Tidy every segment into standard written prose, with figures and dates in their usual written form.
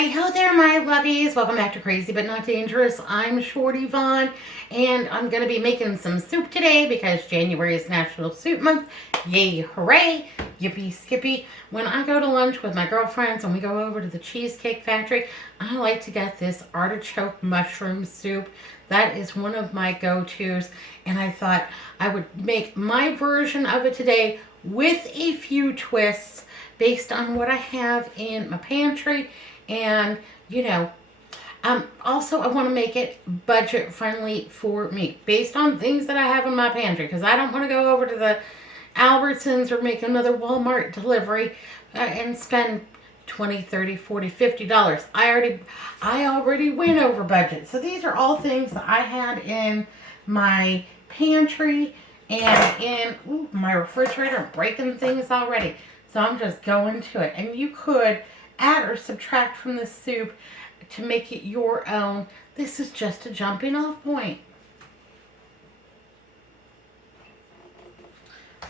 everybody. Hello there, my lovies. Welcome back to Crazy But Not Dangerous. I'm Shorty Vaughn, and I'm going to be making some soup today because January is National Soup Month. Yay, hooray, yippee skippy. When I go to lunch with my girlfriends and we go over to the Cheesecake Factory, I like to get this artichoke mushroom soup. That is one of my go-tos, and I thought I would make my version of it today with a few twists based on what I have in my pantry. And also I want to make it budget friendly for me based on things that I have in my pantry, because I don't want to go over to the Albertsons or make another Walmart delivery and spend 20, 30, 40, $50. I already went over budget. So these are all things that I had in my pantry and in my refrigerator. I'm breaking things already. So I'm just going to it. And you could add or subtract from this soup to make it your own. This is just a jumping off point.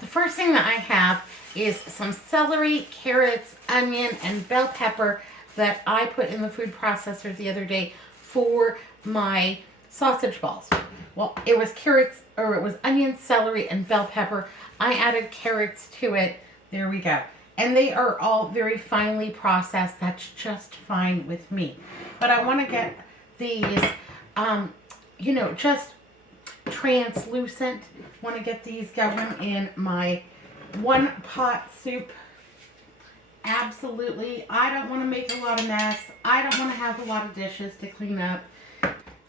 The first thing that I have is some celery, carrots, onion, and bell pepper that I put in the food processor the other day for my sausage balls. Well, it was carrots, or it was onion, celery, and bell pepper. I added carrots to it. There we go. And they are all very finely processed. That's just fine with me. But I want to get these, just translucent. Want to get these going in my one pot soup. Absolutely. I don't want to make a lot of mess. I don't want to have a lot of dishes to clean up.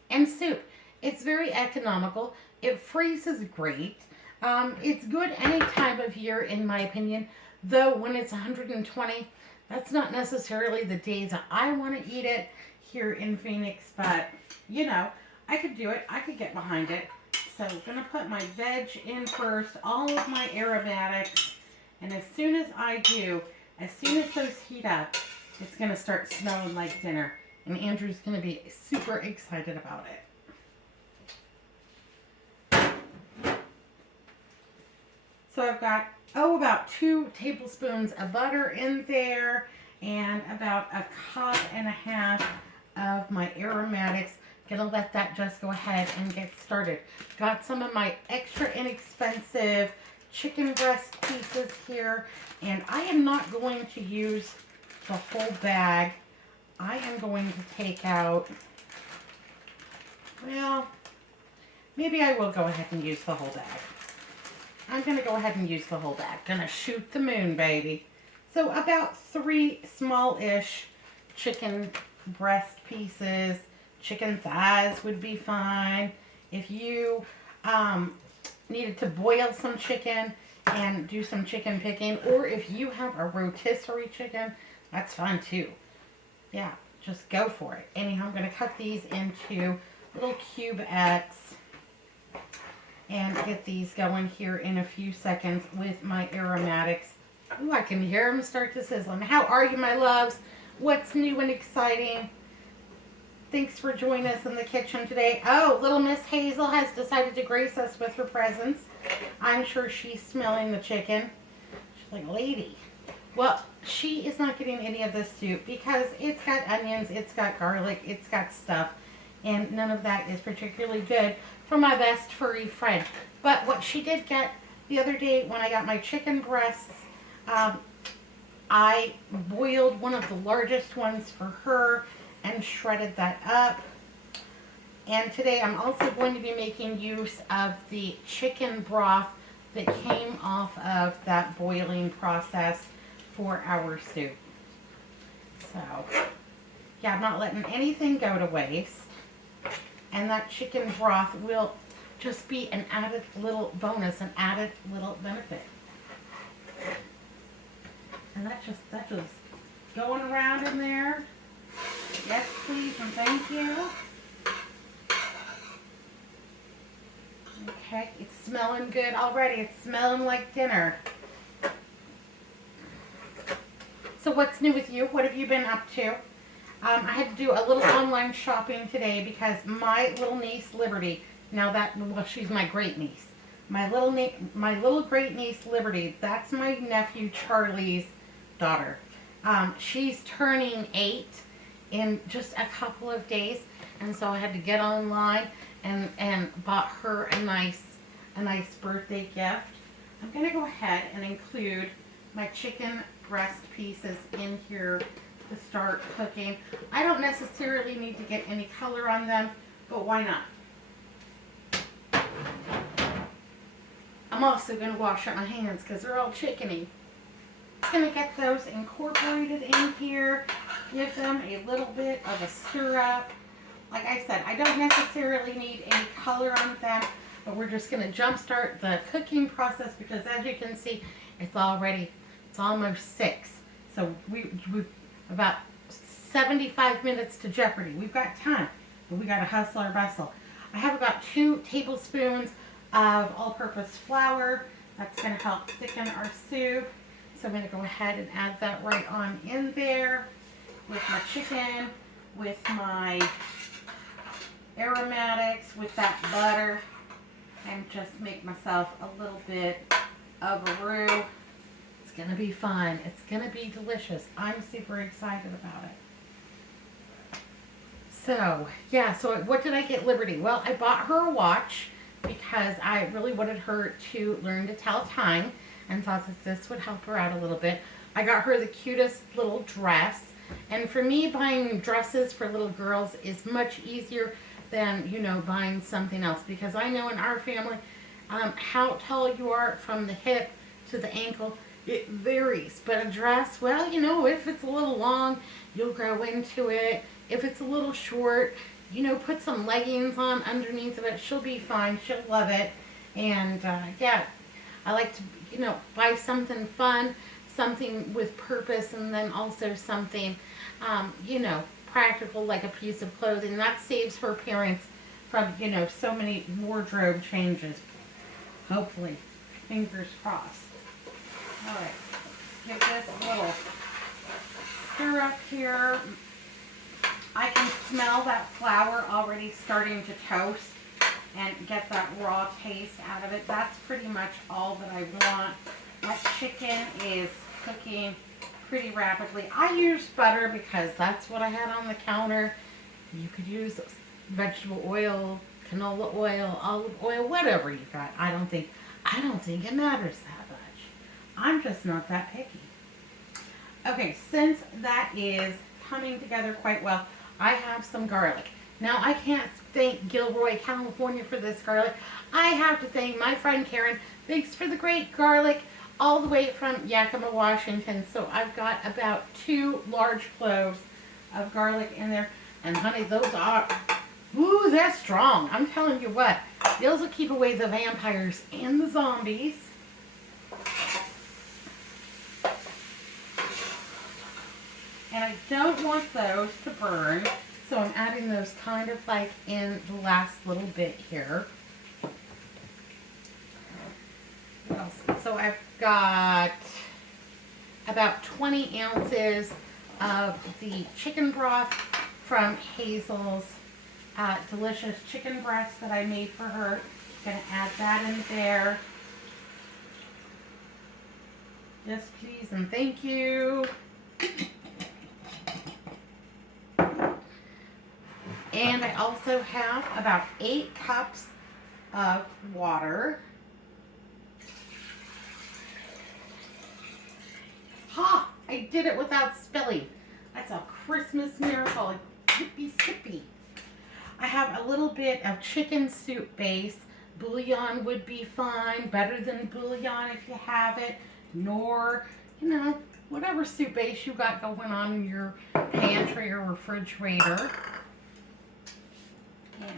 And soup. It's very economical. It freezes great. It's good any time of year, in my opinion. Though when it's 120, that's not necessarily the days that I want to eat it here in Phoenix. But, I could do it. I could get behind it. So I'm going to put my veg in first, all of my aromatics. And as soon as I do, as soon as those heat up, it's going to start smelling like dinner. And Andrew's going to be super excited about it. So I've got, about 2 tablespoons of butter in there and about a cup and a half of my aromatics. Gonna let that just go ahead and get started. Got some of my extra inexpensive chicken breast pieces here, and I am not going to use the whole bag. I am going to take out, well, maybe I will go ahead and use the whole bag. I'm going to go ahead and use the whole bag. Gonna shoot the moon, baby. So about 3 small-ish chicken breast pieces. Chicken thighs would be fine. If you needed to boil some chicken and do some chicken picking, or if you have a rotisserie chicken, that's fine too. Yeah, just go for it. Anyhow, I'm going to cut these into little cubettes and get these going here in a few seconds with my aromatics. Ooh, I can hear them start to sizzle. How are you, my loves? What's new and exciting? Thanks for joining us in the kitchen today. Oh, little Miss Hazel has decided to grace us with her presence. I'm sure she's smelling the chicken. She's like, lady. Well, she is not getting any of this soup because it's got onions, it's got garlic, it's got stuff. And none of that is particularly good for my best furry friend. But what she did get the other day when I got my chicken breasts, I boiled one of the largest ones for her and shredded that up. And today I'm also going to be making use of the chicken broth that came off of that boiling process for our soup. So, yeah, I'm not letting anything go to waste. And that chicken broth will just be an added little bonus, an added little benefit. And that's just going around in there. Yes, please, and thank you. Okay, it's smelling good already. It's smelling like dinner. So what's new with you? What have you been up to? I had to do a little online shopping today because my little niece, Liberty, she's my great niece. My little great niece, Liberty, that's my nephew, Charlie's daughter. She's turning 8, in just a couple of days. And so I had to get online and bought her a nice birthday gift. I'm going to go ahead and include my chicken breast pieces in here to start cooking. I don't necessarily need to get any color on them, but why not? I'm also going to wash up my hands because they're all chickeny. I'm going to get those incorporated in here, give them a little bit of a stir up. Like I said, I don't necessarily need any color on them, but we're just going to jumpstart the cooking process because as you can see, it's almost 6. So we about 75 minutes to Jeopardy. We've got time, but we got to hustle or bustle. I have about 2 tablespoons of all-purpose flour. That's going to help thicken our soup. So I'm going to go ahead and add that right on in there with my chicken, with my aromatics, with that butter, and just make myself a little bit of a roux. It's going to be fun. It's going to be delicious. I'm super excited about it. So, yeah, so what did I get Liberty? Well, I bought her a watch because I really wanted her to learn to tell time and thought that this would help her out a little bit. I got her the cutest little dress. And for me, buying dresses for little girls is much easier than, you know, buying something else. Because I know in our family, how tall you are from the hip to the ankle, it varies. But a dress, well, you know, if it's a little long, you'll grow into it. If it's a little short, you know, put some leggings on underneath of it. She'll be fine. She'll love it. And, yeah, I like to, you know, buy something fun, something with purpose, and then also something, you know, practical like a piece of clothing. That saves her parents from, you know, so many wardrobe changes. Hopefully. Fingers crossed. All right. Give this a little stir up here. I can smell that flour already starting to toast and get that raw taste out of it. That's pretty much all that I want. That chicken is cooking pretty rapidly. I use butter because that's what I had on the counter. You could use vegetable oil, canola oil, olive oil, whatever you got. I don't think it matters that much. I'm just not that picky. Okay, since that is coming together quite well, I have some garlic. Now, I can't thank Gilroy, California for this garlic. I have to thank my friend Karen. Thanks for the great garlic all the way from Yakima, Washington. So I've got about 2 large cloves of garlic in there. And honey, those are, ooh, they're strong. I'm telling you what, those will keep away the vampires and the zombies. And I don't want those to burn, so I'm adding those kind of like in the last little bit here. What else? So I've got about 20 ounces of the chicken broth from Hazel's delicious chicken breast that I made for her. Gonna add that in there. Yes, please, and thank you. And I also have about 8 cups of water. Ha! I did it without spilling. That's a Christmas miracle. Yippee sippy. I have a little bit of chicken soup base. Bouillon would be fine. Better than bouillon if you have it. Nor, you know, whatever soup base you got going on in your pantry or refrigerator. And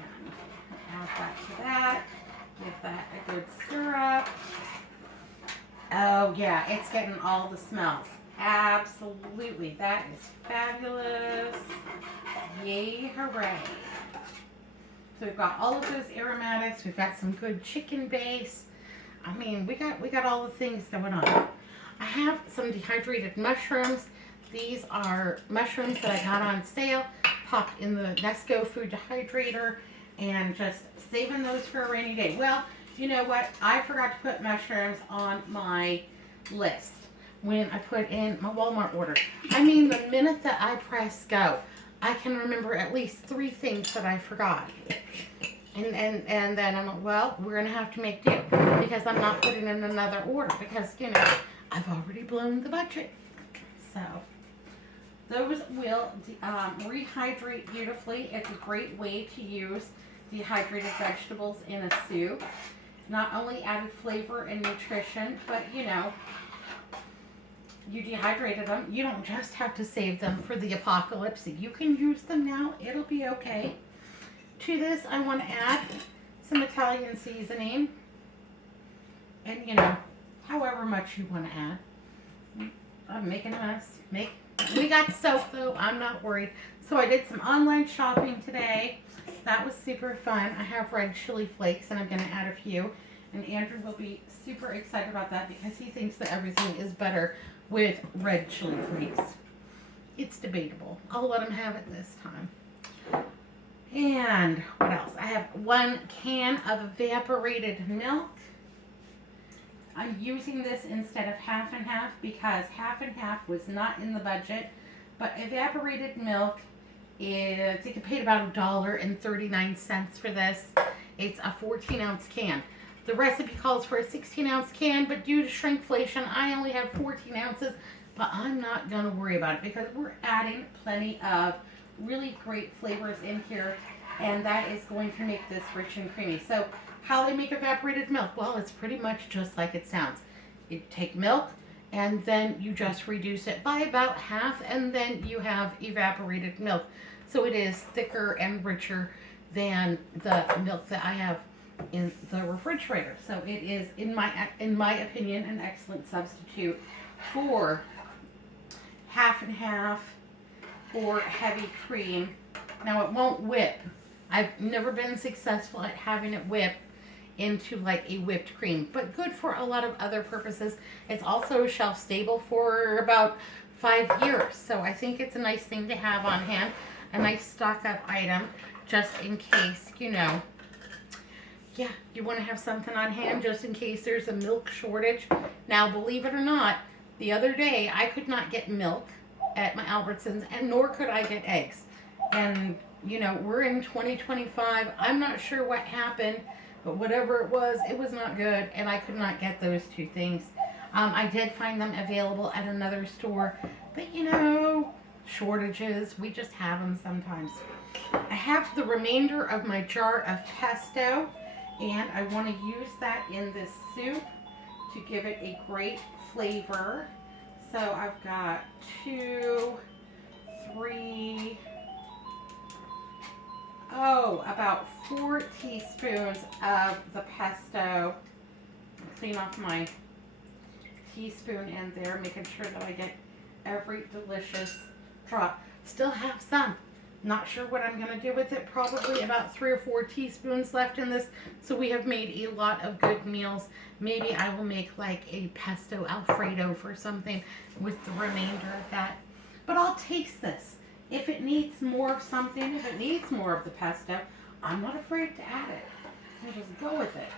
add that to that. Give that a good stir up. Oh yeah, it's getting all the smells. Absolutely. That is fabulous. Yay, hooray. So we've got all of those aromatics. We've got some good chicken base. I mean, we got all the things going on. I have some dehydrated mushrooms. These are mushrooms that I got on sale. Popped in the Nesco food dehydrator and just saving those for a rainy day. Well, you know what? I forgot to put mushrooms on my list when I put in my Walmart order. I mean, the minute that I press go, I can remember at least 3 things that I forgot. And then I'm like, well, we're going to have to make do because I'm not putting in another order because, you know, I've already blown the budget. So, those will rehydrate beautifully. It's a great way to use dehydrated vegetables in a soup. Not only added flavor and nutrition, but, you know, you dehydrated them. You don't just have to save them for the apocalypse. You can use them now. It'll be okay. To this, I want to add some Italian seasoning. And, you know, however much you want to add. I'm making a mess. We got soap, though. I'm not worried. So I did some online shopping today. That was super fun. I have red chili flakes, and I'm going to add a few. And Andrew will be super excited about that because he thinks that everything is better with red chili flakes. It's debatable. I'll let him have it this time. And what else? I have 1 can of evaporated milk. I'm using this instead of half and half because half and half was not in the budget. But evaporated milk is, I think I paid about $1.39 for this. It's a 14-ounce can. The recipe calls for a 16-ounce can, but due to shrinkflation, I only have 14 ounces. But I'm not going to worry about it because we're adding plenty of really great flavors in here, and that is going to make this rich and creamy. So how they make evaporated milk? Well, it's pretty much just like it sounds. You take milk and then you just reduce it by about half, and then you have evaporated milk. So it is thicker and richer than the milk that I have in the refrigerator. So it is, in my opinion, an excellent substitute for half and half or heavy cream. Now it won't whip. I've never been successful at having it whip into like a whipped cream, but good for a lot of other purposes. It's also shelf stable for about 5 years, so I think it's a nice thing to have on hand, a nice stock up item just in case, you know, yeah, you want to have something on hand just in case there's a milk shortage. Now, believe it or not, the other day I could not get milk at my Albertsons, and nor could I get eggs. And, you know, we're in 2025. I'm not sure what happened, but whatever it was not good, and I could not get those 2 things. I did find them available at another store, but, you know, shortages, we just have them sometimes. I have the remainder of my jar of pesto, and I want to use that in this soup to give it a great flavor. So I've got 2, 3, about 4 teaspoons of the pesto. Clean off my teaspoon in there, making sure that I get every delicious drop. Still have some. Not sure what I'm going to do with it. Probably about 3 or 4 teaspoons left in this. So we have made a lot of good meals. Maybe I will make like a pesto Alfredo for something with the remainder of that. But I'll taste this. If it needs more of something, if it needs more of the pesto, I'm not afraid to add it. I'll just go with it.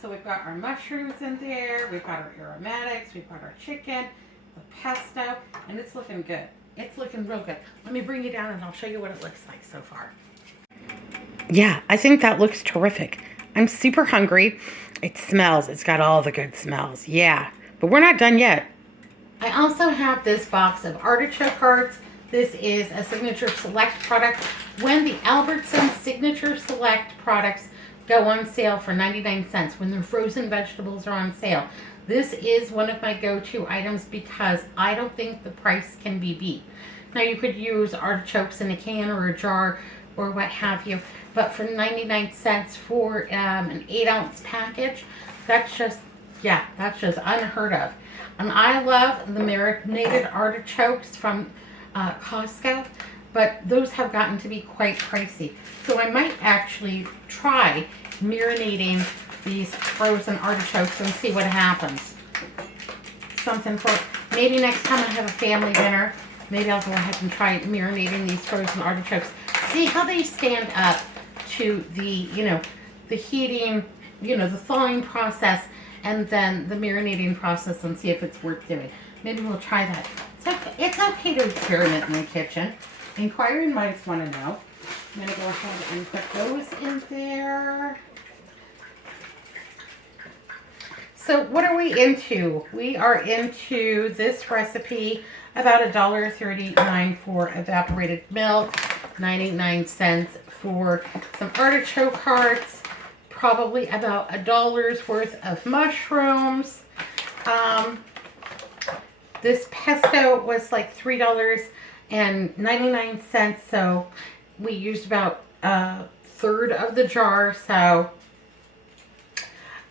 So we've got our mushrooms in there. We've got our aromatics. We've got our chicken, the pesto, and it's looking good. It's looking real good. Let me bring you down and I'll show you what it looks like so far. Yeah, I think that looks terrific. I'm super hungry. It smells. It's got all the good smells. Yeah, but we're not done yet. I also have this box of artichoke hearts. This is a Signature Select product. When the Albertsons Signature Select products go on sale for 99 cents, when their frozen vegetables are on sale, this is one of my go-to items because I don't think the price can be beat. Now, you could use artichokes in a can or a jar or what have you, but for 99 cents for an 8-ounce package, that's just unheard of. And I love the marinated artichokes from Costco, but those have gotten to be quite pricey. So I might actually try marinating these frozen artichokes and see what happens. Something for maybe next time I have a family dinner, maybe I'll go ahead and try marinating these frozen artichokes. See how they stand up to the, the heating, the thawing process, and then the marinating process, and see if it's worth doing. Maybe we'll try that. It's okay to experiment in the kitchen. Inquiring minds want to know. I'm going to go ahead and put those in there. So what are we into? We are into this recipe, about $1.39 for evaporated milk, 99 cents for some artichoke hearts, probably about $1 worth of mushrooms. This pesto was like $3.99, so we used about a third of the jar, so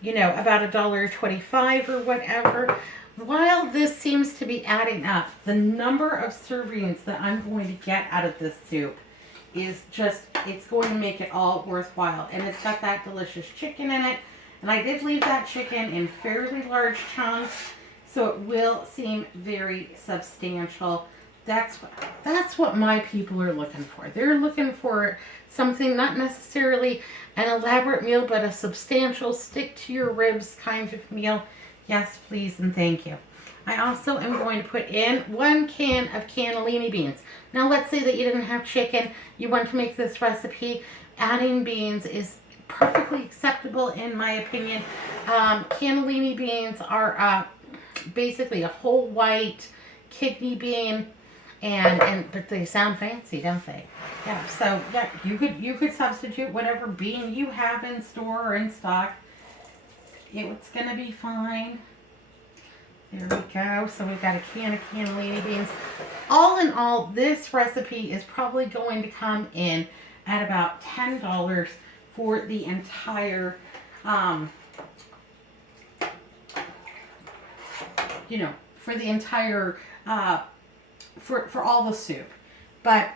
you know, about $1.25 or whatever. While this seems to be adding up, the number of servings that I'm going to get out of this soup is just, it's going to make it all worthwhile. And it's got that delicious chicken in it. And I did leave that chicken in fairly large chunks, so it will seem very substantial. That's what my people are looking for. They're looking for something, not necessarily an elaborate meal, but a substantial, stick to your ribs kind of meal. Yes, please, and thank you. I also am going to put in 1 can of cannellini beans. Now, let's say that you didn't have chicken. You want to make this recipe. Adding beans is perfectly acceptable in my opinion. Cannellini beans are basically a whole white kidney bean. But they sound fancy, don't they? Yeah, so yeah, you could substitute whatever bean you have in store or in stock. It's gonna be fine. There we go. So we've got a can of cannellini beans. All in all, this recipe is probably going to come in at about $10 for the entire for all the soup. But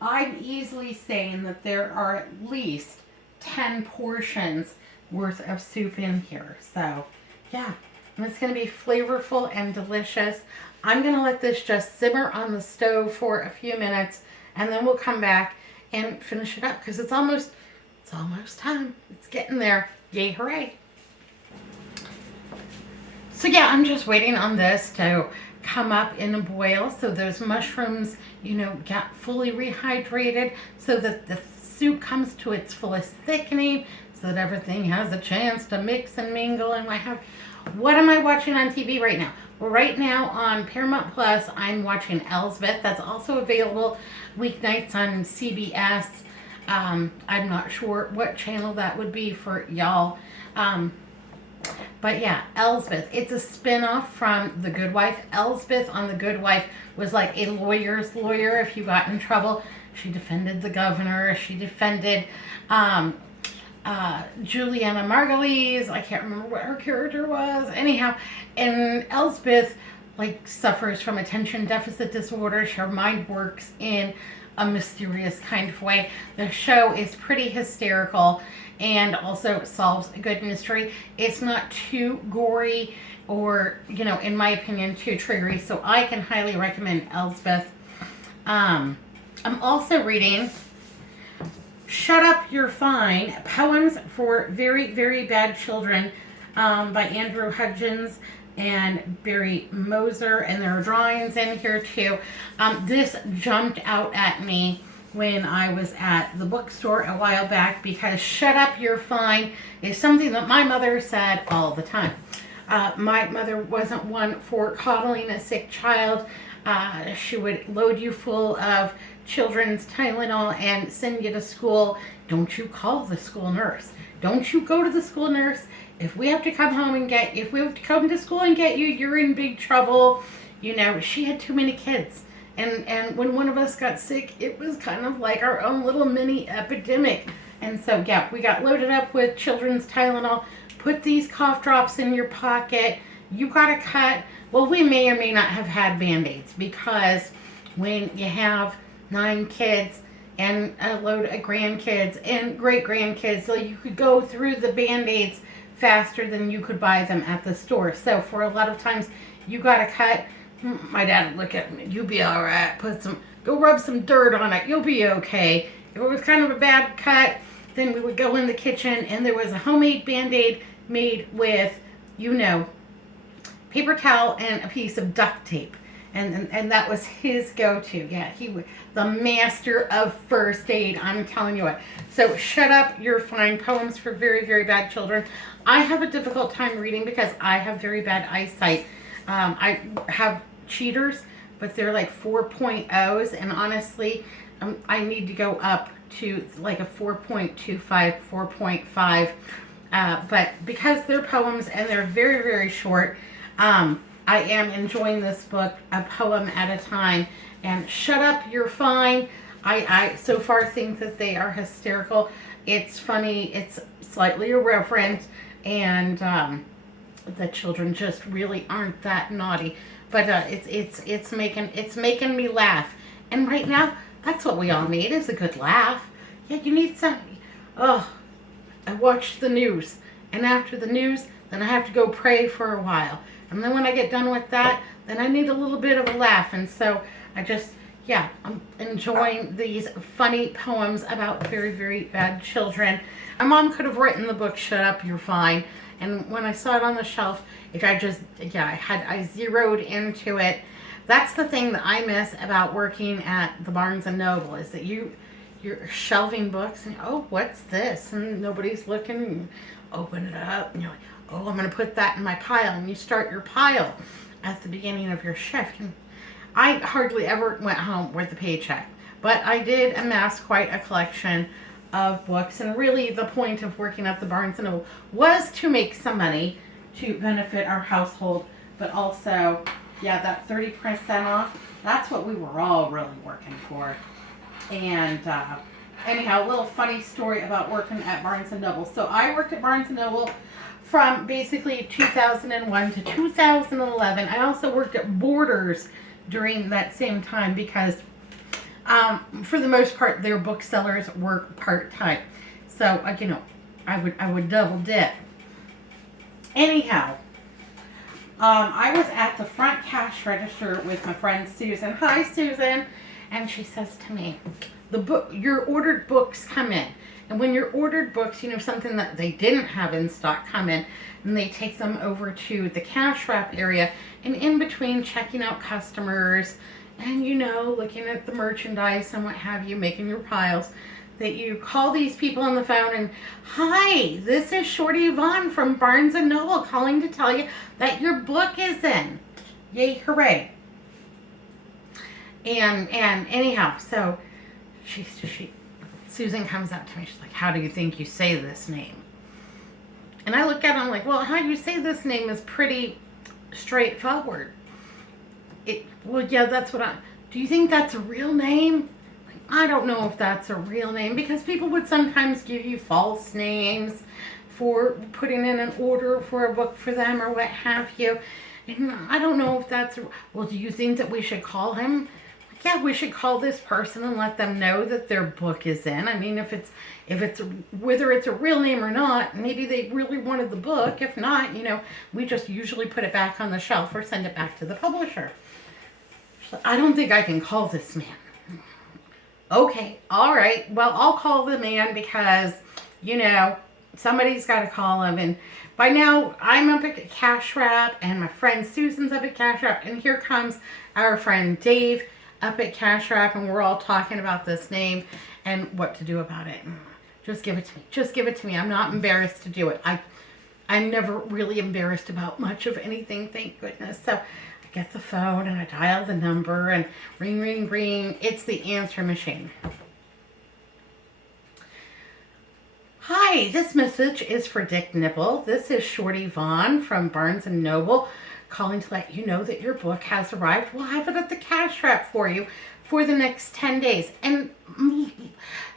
I'm easily saying that there are at least 10 portions worth of soup in here. So yeah, and it's going to be flavorful and delicious. I'm going to let this just simmer on the stove for a few minutes, and then we'll come back and finish it up because it's almost time. It's getting there. Yay, hooray. So yeah, I'm just waiting on this to come up in a boil so those mushrooms, get fully rehydrated so that the soup comes to its fullest thickening so that everything has a chance to mix and mingle and what have. What am I watching on TV right now? Well, right now on Paramount Plus, I'm watching Elsbeth. That's also available weeknights on CBS. I'm not sure what channel that would be for y'all. But yeah, Elsbeth. It's a spin-off from The Good Wife. Elsbeth on The Good Wife was like a lawyer's lawyer if you got in trouble. She defended the governor. She defended Juliana Margulies. I can't remember what her character was. Anyhow, and Elsbeth suffers from attention deficit disorder. Her mind works in a mysterious kind of way. The show is pretty hysterical and also solves a good mystery. It's not too gory or, in my opinion, too triggery. So I can highly recommend Elsbeth. I'm also reading Shut Up, You're Fine, Poems for Very, Very Bad Children by Andrew Hudgens and Barry Moser, and there are drawings in here too. This jumped out at me when I was at the bookstore a while back because Shut Up, You're Fine is something that my mother said all the time. My mother wasn't one for coddling a sick child. She would load you full of children's Tylenol and send you to school. Don't you call the school nurse. Don't you go to the school nurse. If we have to come to school and get you, you're in big trouble. She had too many kids. And when one of us got sick, it was kind of like our own little mini epidemic. And so, yeah, we got loaded up with children's Tylenol. Put these cough drops in your pocket. You got a cut. Well, we may or may not have had Band-Aids because when you have 9 kids and a load of grandkids and great-grandkids, so you could go through the Band-Aids faster than you could buy them at the store. So for a lot of times, you got a cut. My dad would look at me, you'll be all right. Go rub some dirt on it. You'll be okay. If it was kind of a bad cut, then we would go in the kitchen and there was a homemade Band-Aid made with, paper towel and a piece of duct tape. And that was his go-to. Yeah, he was the master of first aid. I'm telling you what. So Shut Up, You're Fine, Poems for Very, Very Bad Children. I have a difficult time reading because I have very bad eyesight. I have cheaters, but they're like 4.0s, and honestly, I need to go up to like a 4.25, 4.5. But because they're poems and they're very, very short, I am enjoying this book a poem at a time. And Shut Up, You're Fine. I so far think that they are hysterical. It's funny. It's slightly irreverent. And the children just really aren't that naughty. But it's making me laugh. And right now, that's what we all need, is a good laugh. Yeah, you need some. Oh, I watch the news. And after the news, then I have to go pray for a while. And then when I get done with that, then I need a little bit of a laugh. And so I just, yeah, I'm enjoying these funny poems about very, very bad children. My mom could have written the book, Shut Up, You're Fine. And when I saw it on the shelf, I zeroed into it. That's the thing that I miss about working at the Barnes & Noble, is that you're shelving books and, oh, what's this? And nobody's looking. And open it up and you're like, oh, I'm going to put that in my pile. And you start your pile at the beginning of your shift. And I hardly ever went home with a paycheck, but I did amass quite a collection of books. And really the point of working at the Barnes & Noble was to make some money to benefit our household, but also, yeah, that 30% off, that's what we were all really working for. And anyhow, a little funny story about working at Barnes & Noble. So I worked at Barnes & Noble from basically 2001 to 2011. I also worked at Borders during that same time because for the most part, their booksellers were part-time. So, I would double dip. Anyhow, I was at the front cash register with my friend Susan. Hi, Susan. And she says to me, your ordered books come in. And when your ordered books, something that they didn't have in stock come in, and they take them over to the cash wrap area, and in between checking out customers and, looking at the merchandise and what have you, making your piles, that you call these people on the phone and, hi, this is Shorty Yvonne from Barnes & Noble calling to tell you that your book is in. Yay, hooray. And anyhow, so Susan comes up to me. She's like, how do you think you say this name? And I look at her, I'm like, well, how you say this name is pretty straightforward. Well, yeah, that's what do you think that's a real name? Like, I don't know if that's a real name, because people would sometimes give you false names for putting in an order for a book for them or what have you. And I don't know if that's, well, do you think that we should call him? Yeah, we should call this person and let them know that their book is in. I mean, if it's whether it's a real name or not, maybe they really wanted the book. If not, we just usually put it back on the shelf or send it back to the publisher. I don't think I can call this man. Okay, all right. Well, I'll call the man because, somebody's got to call him. And by now, I'm up at Cash Wrap, and my friend Susan's up at Cash Wrap, and here comes our friend Dave up at Cash Wrap, and we're all talking about this name and what to do about it. Just give it to me. Just give it to me. I'm not embarrassed to do it. I'm never really embarrassed about much of anything, thank goodness. So I get the phone and I dial the number and ring, ring, ring. It's the answer machine. Hi, this message is for Dick Nibble. This is Shorty Vaughn from Barnes & Noble calling to let you know that your book has arrived. We'll have it at the cash wrap for you for the next 10 days. And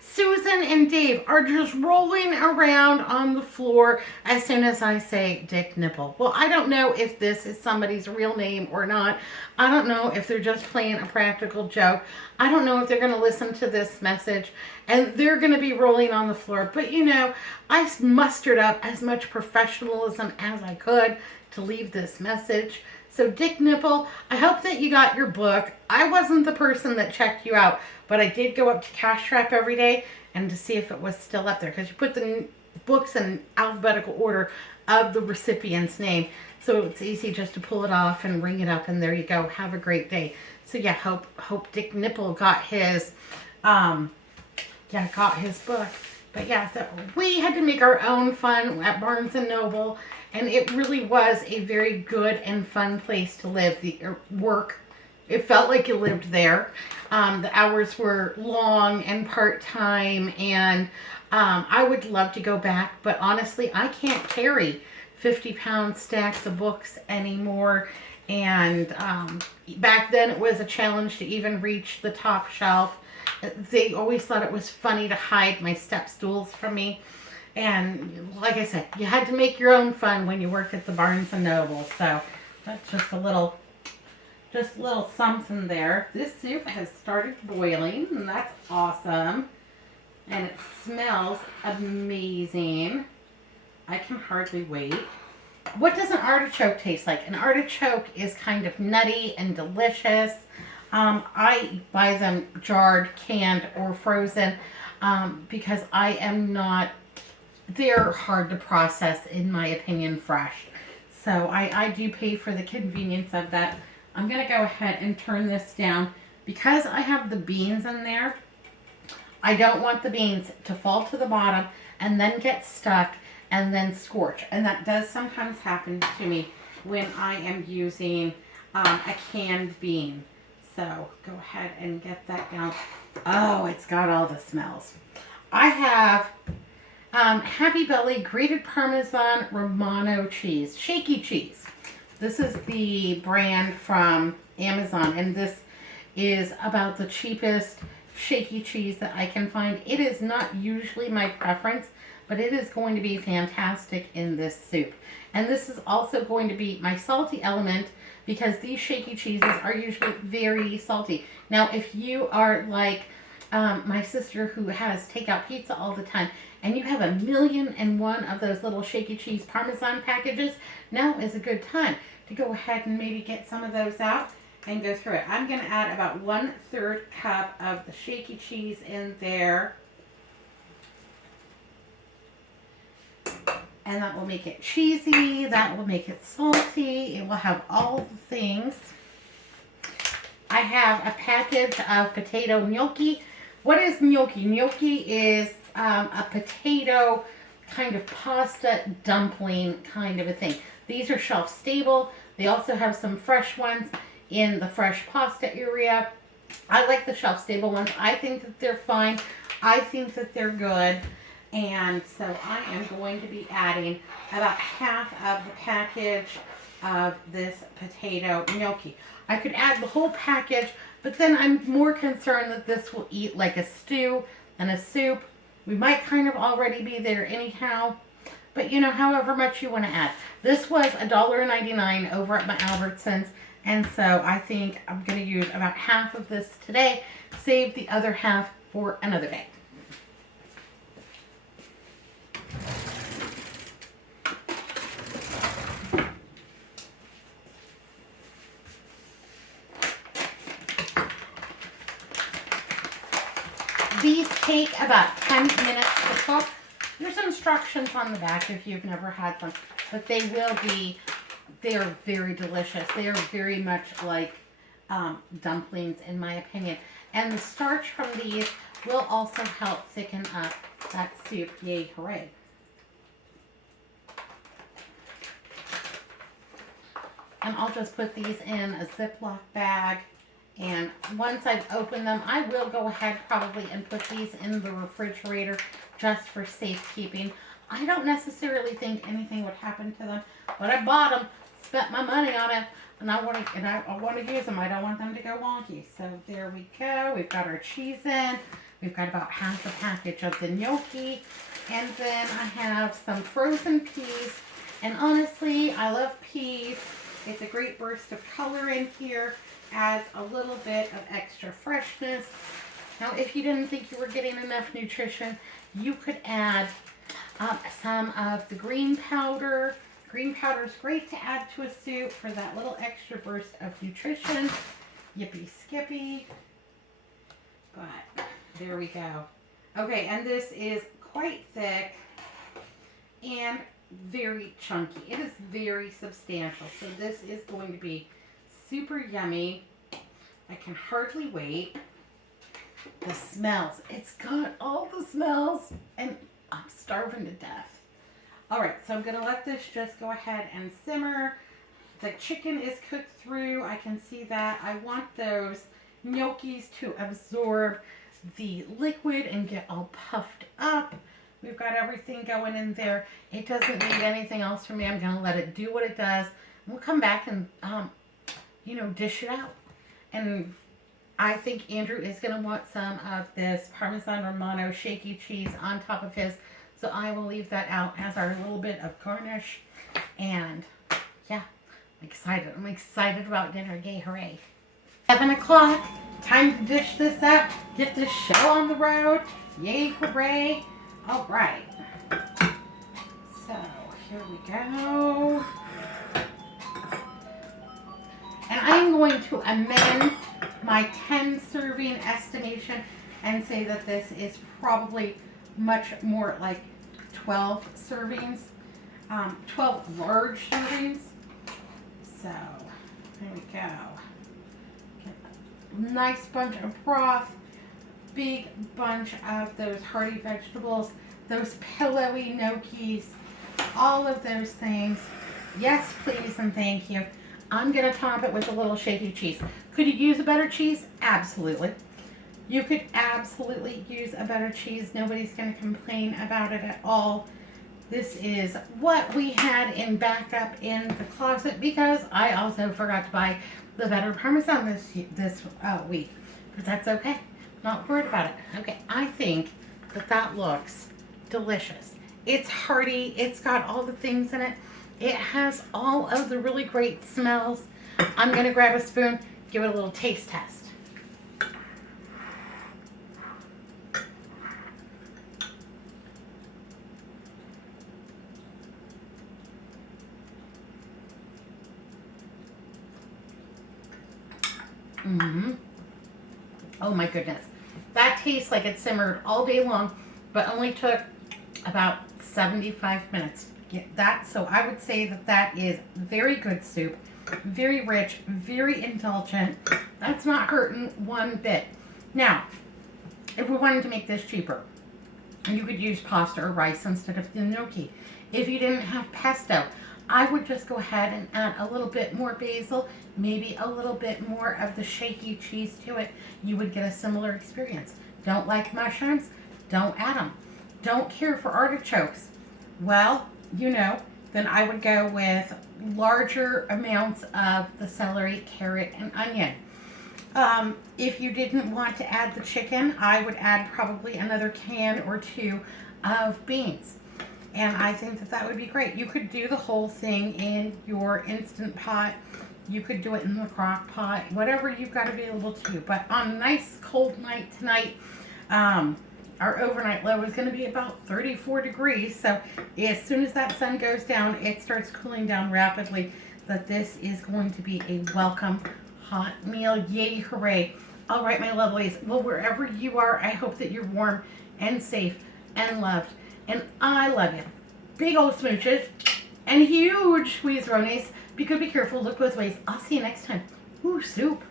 Susan and Dave are just rolling around on the floor as soon as I say Dick Nibble. Well, I don't know if this is somebody's real name or not. I don't know if they're just playing a practical joke. I don't know if they're going to listen to this message and they're going to be rolling on the floor. But I mustered up as much professionalism as I could to leave this message. So Dick Nibble, I hope that you got your book. I wasn't the person that checked you out, but I did go up to Cash Wrap every day and to see if it was still up there, because you put the books in alphabetical order of the recipient's name. So it's easy just to pull it off and ring it up, and there you go. Have a great day. So yeah, hope Dick Nipple got his got his book. But yeah, so we had to make our own fun at Barnes and Noble, and it really was a very good and fun place to live. The work, it felt like you lived there. The hours were long and part-time, and I would love to go back, but honestly, I can't carry 50-pound stacks of books anymore. And back then, it was a challenge to even reach the top shelf. They always thought it was funny to hide my step stools from me. And like I said, you had to make your own fun when you worked at the Barnes and Noble. So that's just a little something there. This soup has started boiling, and that's awesome. And it smells amazing. I can hardly wait. What does an artichoke taste like? An artichoke is kind of nutty and delicious. I buy them jarred, canned, or frozen because I am not, they're hard to process, in my opinion, fresh. So I do pay for the convenience of that. I'm going to go ahead and turn this down. Because I have the beans in there, I don't want the beans to fall to the bottom and then get stuck and then scorch. And that does sometimes happen to me when I am using a canned bean. So go ahead and get that down. Oh, it's got all the smells. I have Happy Belly grated Parmesan Romano cheese, shaky cheese. This is the brand from Amazon, and this is about the cheapest shaky cheese that I can find. It is not usually my preference, but it is going to be fantastic in this soup. And this is also going to be my salty element, because these shaky cheeses are usually very salty. Now, if you are like my sister who has takeout pizza all the time, and you have 1,000,001 of those little shaky cheese Parmesan packages, now is a good time to go ahead and maybe get some of those out and go through it. I'm going to add about 1/3 cup of the shaky cheese in there. And that will make it cheesy, that will make it salty, it will have all the things. I have a package of potato gnocchi. What is gnocchi? Gnocchi is a potato kind of pasta dumpling kind of a thing. These are shelf stable. They also have some fresh ones in the fresh pasta area. I like the shelf stable ones. I think that they're fine. I think that they're good. And so I am going to be adding about half of the package of this potato gnocchi. I could add the whole package, but then I'm more concerned that this will eat like a stew than a soup. We might kind of already be there anyhow, but you know, however much you want to add. This was $1.99 over at my Albertsons, and so I think I'm going to use about half of this today, save the other half for another day. These take about 10 minutes to cook. There's instructions on the back if you've never had them, but they are very delicious. They are very much like dumplings, in my opinion. And the starch from these will also help thicken up that soup. Yay, hooray. And I'll just put these in a Ziploc bag. And once I've opened them, I will go ahead probably and put these in the refrigerator just for safekeeping. I don't necessarily think anything would happen to them, but I bought them, spent my money on it, and I want to use them. I don't want them to go wonky. So there we go. We've got our cheese in. We've got about half a package of the gnocchi, and then I have some frozen peas. And honestly, I love peas. It's a great burst of color in here. Adds a little bit of extra freshness. Now, if you didn't think you were getting enough nutrition, you could add some of the green powder. Green powder is great to add to a soup for that little extra burst of nutrition. Yippee skippy. But there we go. Okay, and this is quite thick. and very chunky. It is very substantial. So this is going to be super yummy. I can hardly wait. The smells. It's got all the smells and I'm starving to death. All right, so I'm going to let this just go ahead and simmer. The chicken is cooked through. I can see that. I want those gnocchis to absorb the liquid and get all puffed up. We've got everything going in there. It doesn't need anything else from me. I'm going to let it do what it does. We'll come back and, dish it out. And I think Andrew is going to want some of this Parmesan Romano shaky cheese on top of his. So I will leave that out as our little bit of garnish. And yeah, I'm excited. I'm excited about dinner. Yay, hooray. 7 o'clock. Time to dish this up. Get this show on the road. Yay, hooray. All right. So here we go. And I'm going to amend my 10 serving estimation and say that this is probably much more like 12 servings, 12 large servings. So there we go. Nice bunch of broth, big bunch of those hearty vegetables, those pillowy gnocchis, all of those things. Yes, please, and thank you. I'm going to top it with a little shaky cheese. Could you use a better cheese? Absolutely. You could absolutely use a better cheese. Nobody's going to complain about it at all. This is what we had in backup in the closet because I also forgot to buy the better Parmesan this week. But that's okay. Not worried about it. Okay, I think that looks delicious. It's hearty. It's got all the things in it. It has all of the really great smells. I'm going to grab a spoon, give it a little taste test. Oh my goodness. That tastes like it simmered all day long, but only took about 75 minutes. Get that. So I would say that is very good soup, very rich, very indulgent. That's not hurting one bit. Now, if we wanted to make this cheaper, you could use pasta or rice instead of the gnocchi. If you didn't have pesto, I would just go ahead and add a little bit more basil, maybe a little bit more of the shaky cheese to it. You would get a similar experience. Don't like mushrooms? Don't add them. Don't care for artichokes? Well, then I would go with larger amounts of the celery, carrot, and onion. If you didn't want to add the chicken, I would add probably another can or two of beans. And I think that would be great. You could do the whole thing in your Instant Pot. You could do it in the crock pot, whatever you've got available to you. But on a nice cold night tonight, our overnight low is going to be about 34 degrees. So as soon as that sun goes down, it starts cooling down rapidly. But this is going to be a welcome hot meal. Yay, hooray. All right, my lovelies. Well, wherever you are, I hope that you're warm and safe and loved. And I love you. Big old smooches and huge squeeze-ronies. Be good, be careful, look both ways. I'll see you next time. Ooh, soup.